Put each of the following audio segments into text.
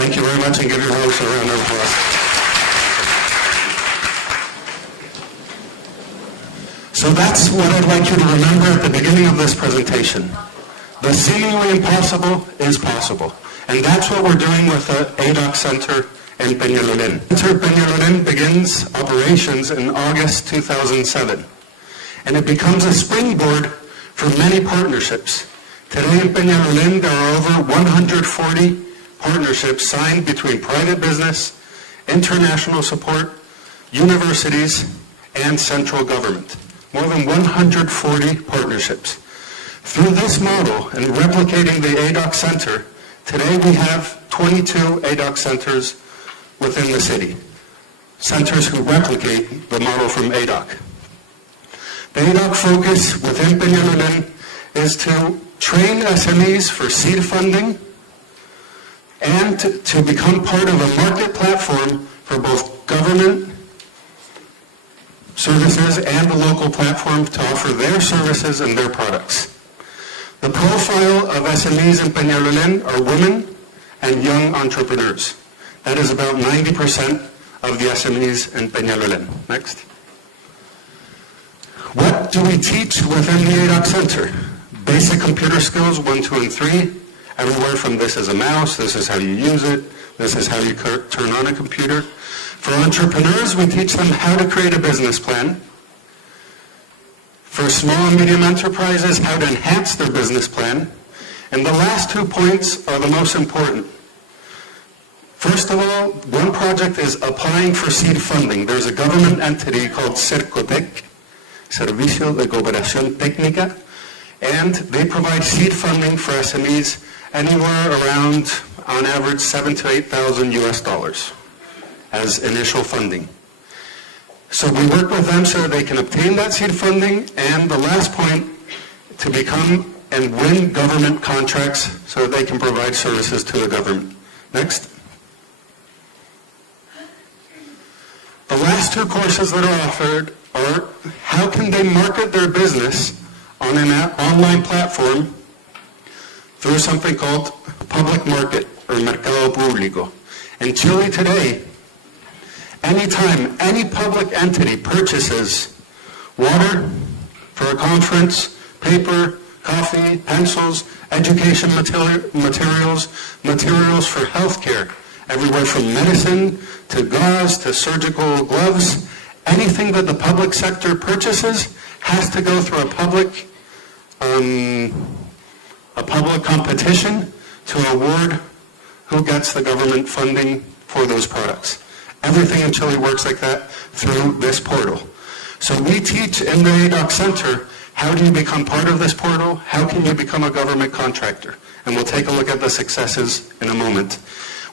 Thank you very much, and give your host a round of applause. So that's what I'd like you to remember at the beginning of this presentation. The seemingly impossible is possible. And that's what we're doing with the ADOC Center in Peñalolén. Center Peñalolén begins operations in August 2007. And it becomes a springboard for many partnerships. Today in Peñalolén, there are over 140 partnerships signed between private business, international support, universities, and central government. More than 140 partnerships. Through this model and replicating the ADOC Center, today we have 22 ADOC centers within the city. Centers who replicate the model from ADOC. The ADOC focus within Peñalolén is to train SMEs for seed funding and to become part of a market platform for both government services and the local platform to offer their services and their products. The profile of SMEs in Peñalolén are women and young entrepreneurs. That is about 90% of the SMEs in Peñalolén. Next. What do we teach within the ADOC Center? Basic computer skills 1, 2, and 3. Everywhere from this is a mouse, this is how you use it, this is how you turn on a computer. For entrepreneurs, we teach them how to create a business plan. For small and medium enterprises, how to enhance their business plan. And the last 2 points are the most important. First of all, one project is applying for seed funding. There's a government entity called Cercotec, Servicio de Cooperación Técnica, and they provide seed funding for SMEs anywhere around, on average, $7,000 to $8,000 US as initial funding. So we work with them so they can obtain that seed funding, and the last point, to become and win government contracts so that they can provide services to the government. Next. The last 2 courses that are offered are how can they market their business on an online platform through something called public market or mercado público. In Chile today, anytime any public entity purchases water for a conference, paper, coffee, pencils, education materials for healthcare, everywhere from medicine to gauze to surgical gloves, anything that the public sector purchases has to go through a public competition to award who gets the government funding for those products. Everything in Chile works like that through this portal. So we teach in the ADOC Center, how do you become part of this portal? How can you become a government contractor? And we'll take a look at the successes in a moment.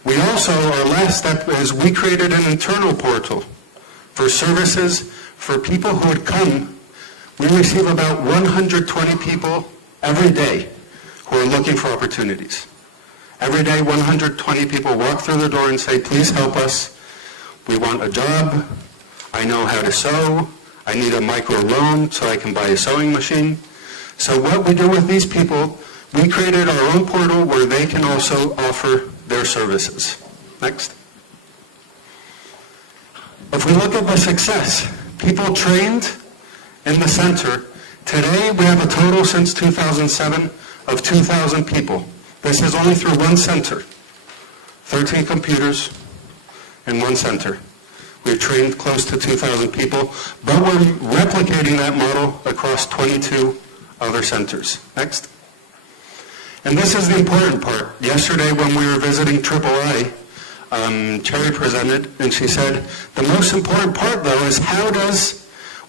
We also, our last step is we created an internal portal for services for people who would come. We receive about 120 people every day who are looking for opportunities. Every day, 120 people walk through the door and say, please help us. We want a job. I know how to sew. I need a micro loan so I can buy a sewing machine. So what we do with these people, we created our own portal where they can also offer their services. Next. If we look at the success, people trained in the center, today we have a total since 2007 of 2,000 people. This is only through one center, 13 computers in one center. We've trained close to 2,000 people, but we're replicating that model across 22 other centers. Next. And this is the important part. Yesterday when we were visiting III, Cherry presented, and she said, the most important part though is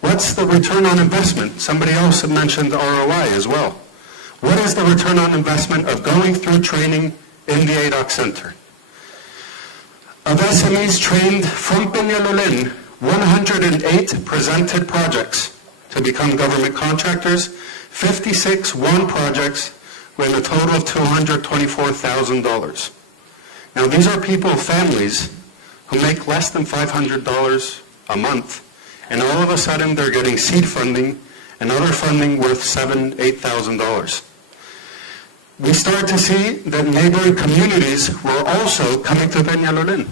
what's the return on investment? Somebody else had mentioned ROI as well. What is the return on investment of going through training in the ADOC Center? Of SMEs trained from Peñalolén, 108 presented projects to become government contractors, 56 won projects with a total of $224,000. Now these are people, families, who make less than $500 a month, and all of a sudden they're getting seed funding and other funding worth $7,000 to $8,000. we started to see that neighboring communities were also coming to Peñalolén.